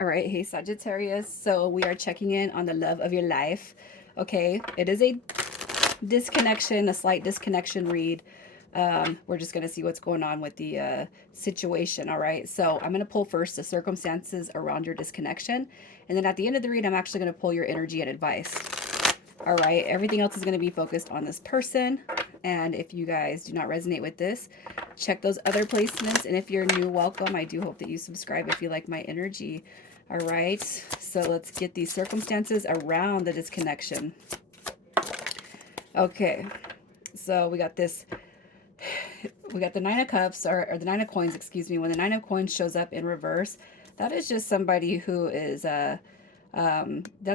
All right, hey Sagittarius. So we are checking in on the love of your life. Okay, it is a disconnection, a slight disconnection read. We're just going to see what's going on with the situation. All right, so I'm going to pull first the circumstances around your disconnection, and then at the end of the read, I'm actually going to pull your energy and advice. All right, everything else is going to be focused on this person. And if you guys do not resonate with this, check those other placements. And if you're new, welcome. I do hope that you subscribe if you like my energy. All right, so let's get these circumstances around the disconnection. Okay, so we got this. We got the Nine of Cups, or the Nine of Coins, excuse me. When the Nine of Coins shows up in reverse, that is just somebody who is, that's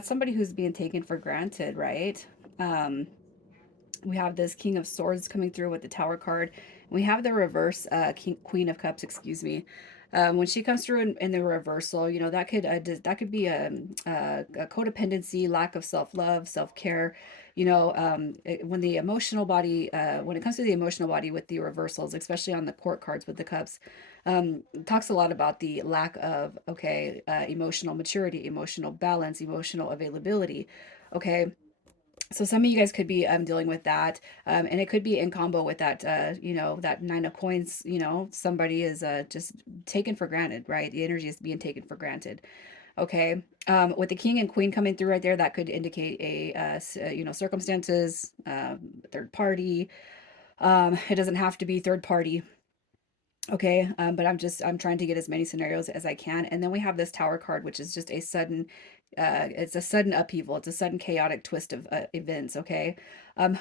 somebody who's being taken for granted, right? We have this King of Swords coming through with the Tower card. We have the reverse Queen of Cups, excuse me. When she comes through in the reversal, you know, that could be a codependency, lack of self-love, self-care. You know, when the emotional body, when it comes to the emotional body with the reversals, especially on the court cards with the cups, talks a lot about the lack of, okay, emotional maturity, emotional balance, emotional availability. Okay, so some of you guys could be dealing with that, and it could be in combo with that, you know, that Nine of Coins. You know, somebody is just taken for granted, right? The energy is being taken for granted. Okay, with the King and Queen coming through right there, that could indicate a you know, circumstances, third party. It doesn't have to be third party. Okay, but I'm trying to get as many scenarios as I can. And then we have this Tower card, which is just a sudden, it's a sudden upheaval. It's a sudden chaotic twist of events. Okay,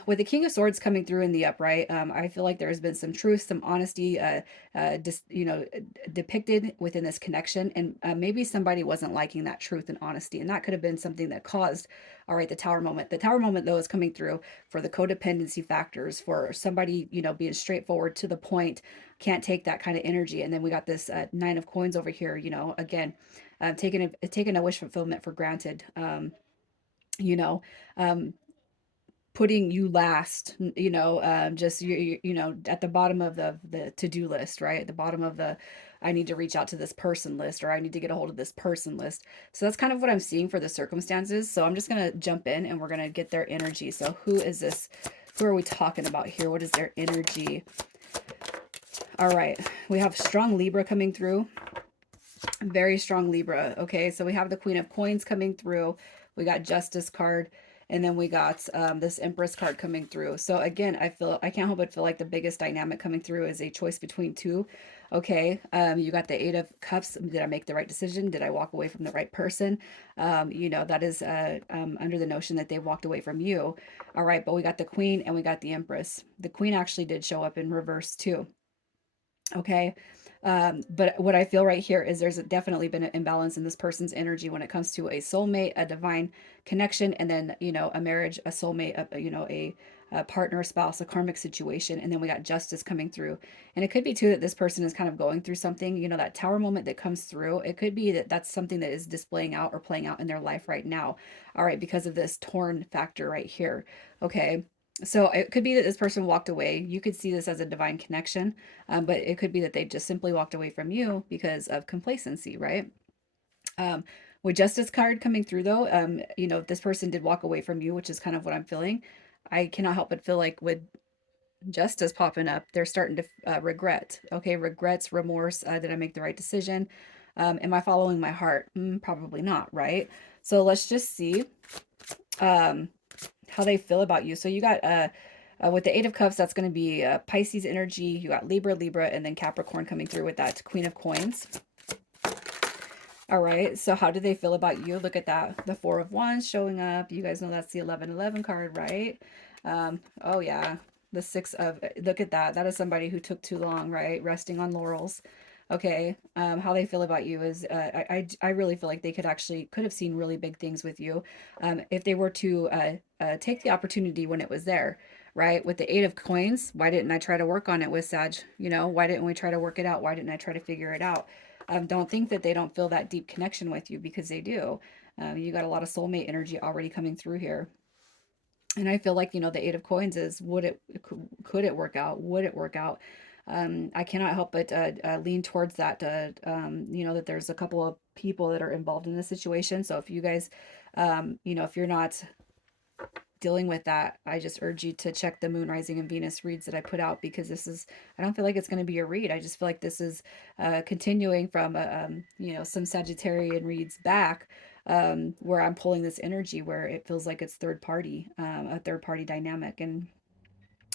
with the King of Swords coming through in the upright, I feel like there has been some truth, some honesty, you know, depicted within this connection, and maybe somebody wasn't liking that truth and honesty, and that could have been something that caused, all right, the Tower moment. The Tower moment though is coming through for the codependency factors, for somebody, you know, being straightforward to the point, can't take that kind of energy. And then we got this Nine of Coins over here, you know, again, taking a wish fulfillment for granted. You know, um, putting you last, you know, just you know, at the bottom of the to-do list, right? At the bottom of the, I need to reach out to this person list, or I need to get a hold of this person list. So that's kind of what I'm seeing for the circumstances. So I'm just going to jump in and we're going to get their energy. So who is this? Who are we talking about here? What is their energy? All right, we have strong Libra coming through. Very strong Libra. Okay, so we have the Queen of Coins coming through. We got Justice card. And then we got this Empress card coming through. So again, I can't help but feel like the biggest dynamic coming through is a choice between two. Okay, you got the Eight of Cups. Did I make the right decision? Did I walk away from the right person? You know, that is under the notion that they walked away from you. All right, but we got the Queen and we got the Empress. The Queen actually did show up in reverse too. Okay. But what I feel right here is there's definitely been an imbalance in this person's energy when it comes to a soulmate, a divine connection, and then, you know, a marriage, a soulmate, you know, a partner, a spouse, a karmic situation. And then we got justice coming through. And it could be too that this person is kind of going through something, you know, that Tower moment that comes through. It could be that that's something that is displaying out or playing out in their life right now. All right. Because of this torn factor right here. Okay. So it could be that this person walked away. You could see this as a divine connection, but it could be that they just simply walked away from you because of complacency, right? Um, with Justice card coming through, though, you know, this person did walk away from you, which is kind of what I'm feeling. I cannot help but feel like with Justice popping up, they're starting to regret. Okay, regrets, remorse. Did I make the right decision? Am I following my heart? Probably not, right? So let's just see. Um, how they feel about you. So you got with the Eight of Cups, that's going to be Pisces energy. You got Libra, Libra, and then Capricorn coming through with that Queen of Coins. All right, so how do they feel about you? Look at that, the Four of Wands showing up. You guys know that's the 1111 card, right? Oh yeah, the Six of, look at that. That is somebody who took too long, right? Resting on laurels. Okay, how they feel about you is, I really feel like they could have seen really big things with you, if they were to take the opportunity when it was there, right? With the Eight of Coins, why didn't I try to work on it with Sag? You know, why didn't we try to work it out? Why didn't I try to figure it out? Don't think that they don't feel that deep connection with you, because they do. You got a lot of soulmate energy already coming through here. And I feel like, you know, the Eight of Coins is, would it, could it work out? Would it work out? I cannot help but lean towards that, you know, that there's a couple of people that are involved in this situation. So if you guys, you know, if you're not dealing with that, I just urge you to check the moon, rising, and Venus reads that I put out, because this is, I don't feel like it's going to be a read. I just feel like this is continuing from, you know, some Sagittarian reads back, where I'm pulling this energy where it feels like it's third party, a third party dynamic. And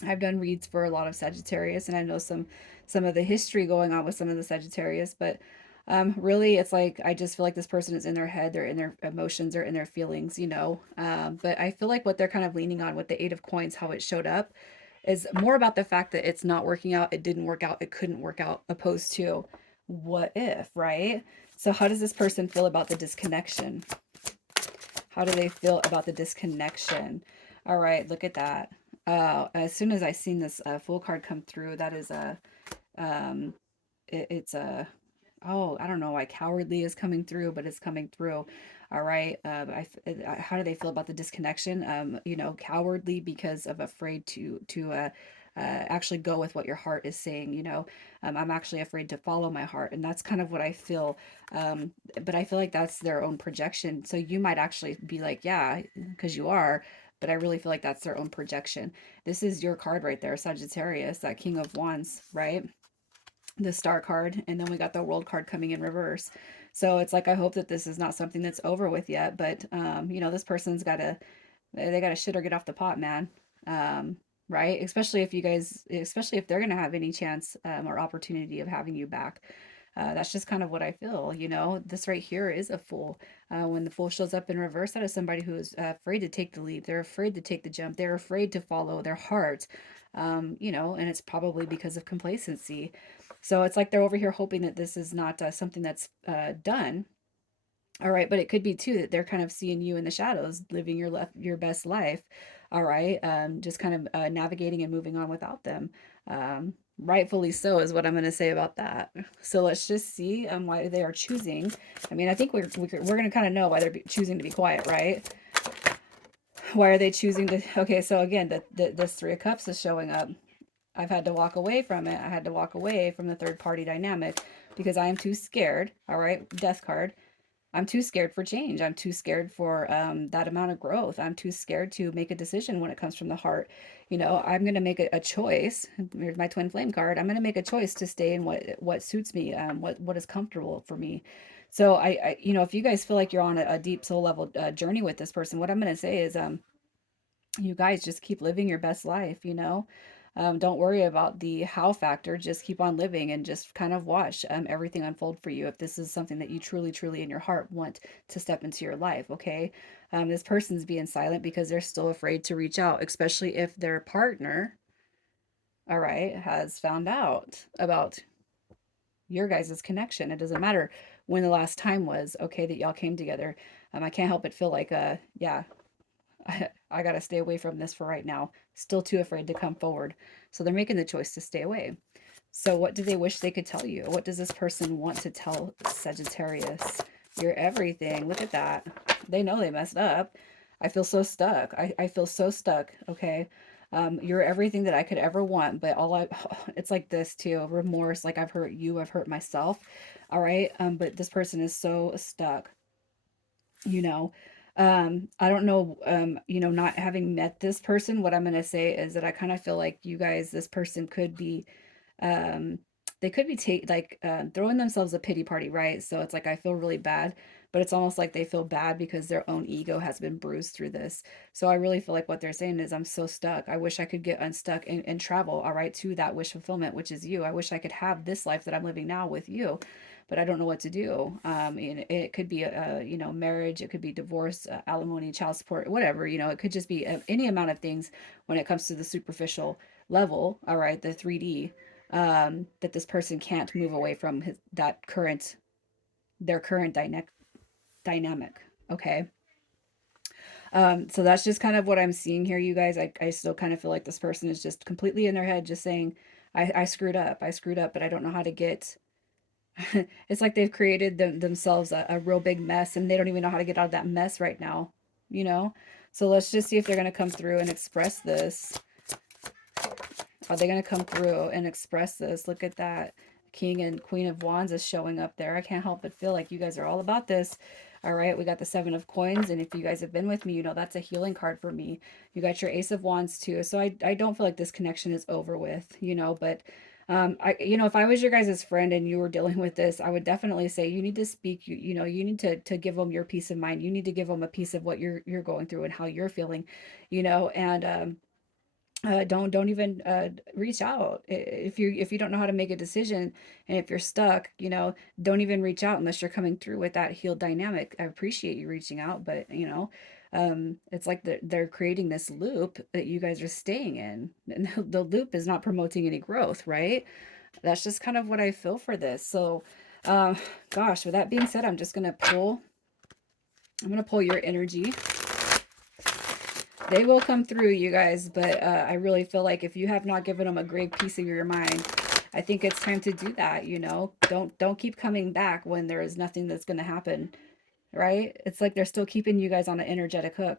I've done reads for a lot of Sagittarius, and I know some of the history going on with some of the Sagittarius, but really, it's like I just feel like this person is in their head, they're in their emotions, they're in their feelings, you know. But I feel like what they're kind of leaning on with the Eight of Coins, how it showed up, is more about the fact that it's not working out, it didn't work out, it couldn't work out, opposed to what if, right? So how does this person feel about the disconnection? How do they feel about the disconnection? All right, look at that. As soon as I seen this Fool card come through, that is a, um, it's a, oh, I don't know why cowardly is coming through, but it's coming through. All right. How do they feel about the disconnection? You know, cowardly because of afraid actually go with what your heart is saying. You know, I'm actually afraid to follow my heart, and that's kind of what I feel. But I feel like that's their own projection. So you might actually be like, yeah, because you are. But I really feel like that's their own projection. This is your card right there, Sagittarius, that King of Wands, right? The Star card, and then we got the World card coming in reverse. So it's like, I hope that this is not something that's over with yet, but you know, this person's got to, they got to shit or get off the pot, man. um right, especially if you guys, especially if they're going to have any chance or opportunity of having you back. That's just kind of what I feel. You know, this right here is a Fool. When the Fool shows up in reverse, that is somebody who is afraid to take the leap. They're afraid to take the jump. They're afraid to follow their heart. You know, and it's probably because of complacency. So it's like they're over here hoping that this is not something that's done. All right, but it could be too that they're kind of seeing you in the shadows, living your best life. All right, just kind of navigating and moving on without them. Rightfully so is what I'm going to say about that. So let's just see why they are choosing. I mean, I think we're going to kind of know why they're choosing to be quiet, right? Why are they choosing to? Okay, so again, this Three of Cups is showing up. I've had to walk away from it. I had to walk away from the third party dynamic because I am too scared. All right, Death card. I'm too scared for change. I'm too scared for that amount of growth. I'm too scared to make a decision when it comes from the heart. You know, I'm going to make a choice. Here's my twin flame card. I'm going to make a choice to stay in what suits me, what is comfortable for me. So you know, if you guys feel like you're on a deep soul level journey with this person, what I'm going to say is, you guys just keep living your best life, you know. Don't worry about the how factor, just keep on living and just kind of watch everything unfold for you if this is something that you truly truly in your heart want to step into your life. Okay, this person's being silent because they're still afraid to reach out, especially if their partner, all right, has found out about your guys' connection. It doesn't matter when the last time was, okay, that y'all came together. I can't help but feel like yeah, I got to stay away from this for right now. Still too afraid to come forward. So they're making the choice to stay away. So what do they wish they could tell you? What does this person want to tell Sagittarius? You're everything. Look at that. They know they messed up. I feel so stuck. I feel so stuck. Okay. You're everything that I could ever want, but it's like this too. Remorse. Like, I've hurt you, I've hurt myself. All right. But this person is so stuck, you know. I don't know, you know, not having met this person, what I'm going to say is that I kind of feel like you guys, this person could be, um, they could be throwing themselves a pity party, right? So it's like, I feel really bad, but it's almost like they feel bad because their own ego has been bruised through this. So I really feel like what they're saying is, I'm so stuck. I wish I could get unstuck and travel, all right, to that wish fulfillment, which is you. I wish I could have this life that I'm living now with you, but I don't know what to do. And it could be you know, marriage, it could be divorce, alimony, child support, whatever. You know, it could just be any amount of things when it comes to the superficial level. All right, the 3D, that this person can't move away from their current dynamic. Okay. So that's just kind of what I'm seeing here, you guys. I still kind of feel like this person is just completely in their head, just saying, I screwed up. I screwed up, but I don't know how to get. It's like they've created themselves a real big mess, and they don't even know how to get out of that mess right now, you know? So let's just see if they're going to come through and express this. Are they going to come through and express this? Look at that. King and Queen of Wands is showing up there. I can't help but feel like you guys are all about this. All right, we got the Seven of Coins, and if you guys have been with me, you know that's a healing card for me. You got your Ace of Wands too, so I don't feel like this connection is over with, you know, but if I was your guys' friend and you were dealing with this, I would definitely say you need to speak. You need to give them your peace of mind. You need to give them a piece of what you're going through and how you're feeling, and don't even reach out if you don't know how to make a decision, and if you're stuck, don't even reach out unless you're coming through with that healed dynamic. I appreciate you reaching out, but it's like they're creating this loop that you guys are staying in, and the loop is not promoting any growth, right? That's just kind of what I feel for this. So um gosh, with that being said, I'm gonna pull your energy. They will come through, you guys, but I really feel like if you have not given them a great piece of your mind, I think it's time to do that, Don't keep coming back when there is nothing that's going to happen, right? It's like they're still keeping you guys on an energetic hook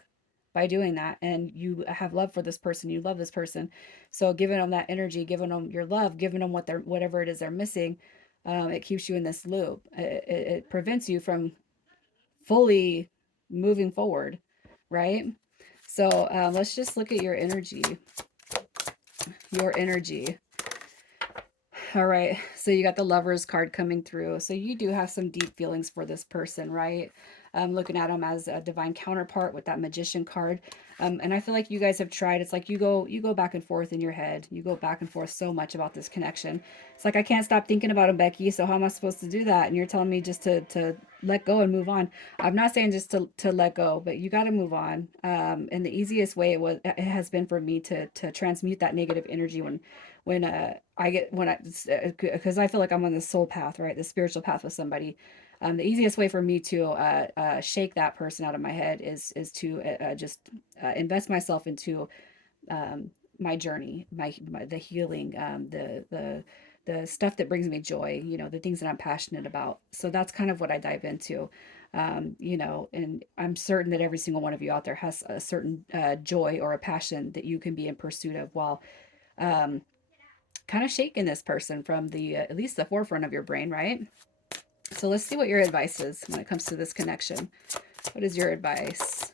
by doing that, and you have love for this person, you love this person. So giving them that energy, giving them your love, giving them whatever it is they're missing, it keeps you in this loop. It prevents you from fully moving forward, right? So let's just look at your energy. Your energy. All right. So you got the Lovers card coming through. So you do have some deep feelings for this person, right? Looking at them as a divine counterpart with that Magician card. And I feel like you guys have tried. It's like you go back and forth in your head. You go back and forth so much about this connection. It's like I can't stop thinking about him, Becki. So how am I supposed to do that? And you're telling me just to let go and move on. I'm not saying just to let go, but you got to move on. And the easiest way it has been for me to transmute that negative energy when because I feel like I'm on the soul path, right? The spiritual path with somebody. The easiest way for me to shake that person out of my head is to just invest myself into my journey, the healing, the stuff that brings me joy, the things that I'm passionate about. So that's kind of what I dive into. And I'm certain that every single one of you out there has a certain joy or a passion that you can be in pursuit of while um, kind of shaking this person from the at least the forefront of your brain, right? So let's see what your advice is when it comes to this connection. What is your advice?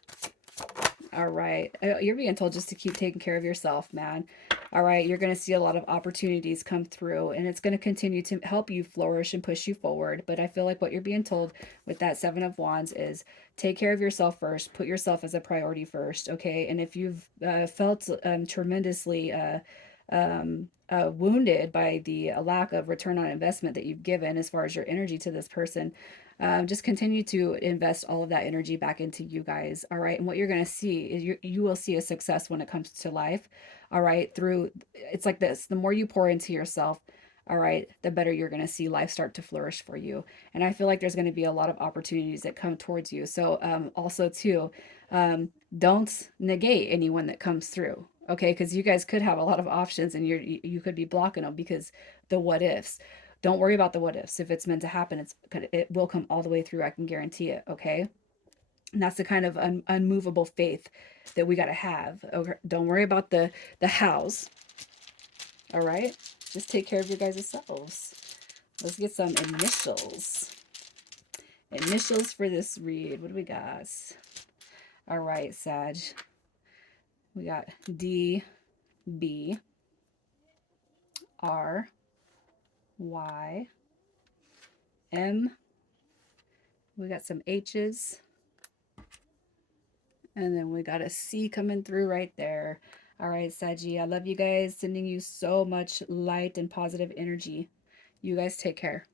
All right. You're being told just to keep taking care of yourself, man. All right. You're going to see a lot of opportunities come through, and it's going to continue to help you flourish and push you forward. But I feel like what you're being told with that Seven of Wands is take care of yourself first. Put yourself as a priority first. Okay. And if you've felt tremendously wounded by the lack of return on investment that you've given as far as your energy to this person, just continue to invest all of that energy back into you guys. All right. And what you're going to see is you will see a success when it comes to life. All right. It's like this, the more you pour into yourself, all right, the better you're going to see life start to flourish for you. And I feel like there's going to be a lot of opportunities that come towards you. So also too, don't negate anyone that comes through. Okay, because you guys could have a lot of options, and you could be blocking them because the what ifs. Don't worry about the what ifs. If it's meant to happen, it will come all the way through. I can guarantee it. Okay, and that's the kind of unmovable faith that we got to have. Okay? Don't worry about the hows. All right, just take care of your guys' selves. Let's get some initials. Initials for this read. What do we got? All right, Sag. We got D, B, R, Y, M. We got some H's. And then we got a C coming through right there. All right, Saggy, I love you guys. Sending you so much light and positive energy. You guys take care.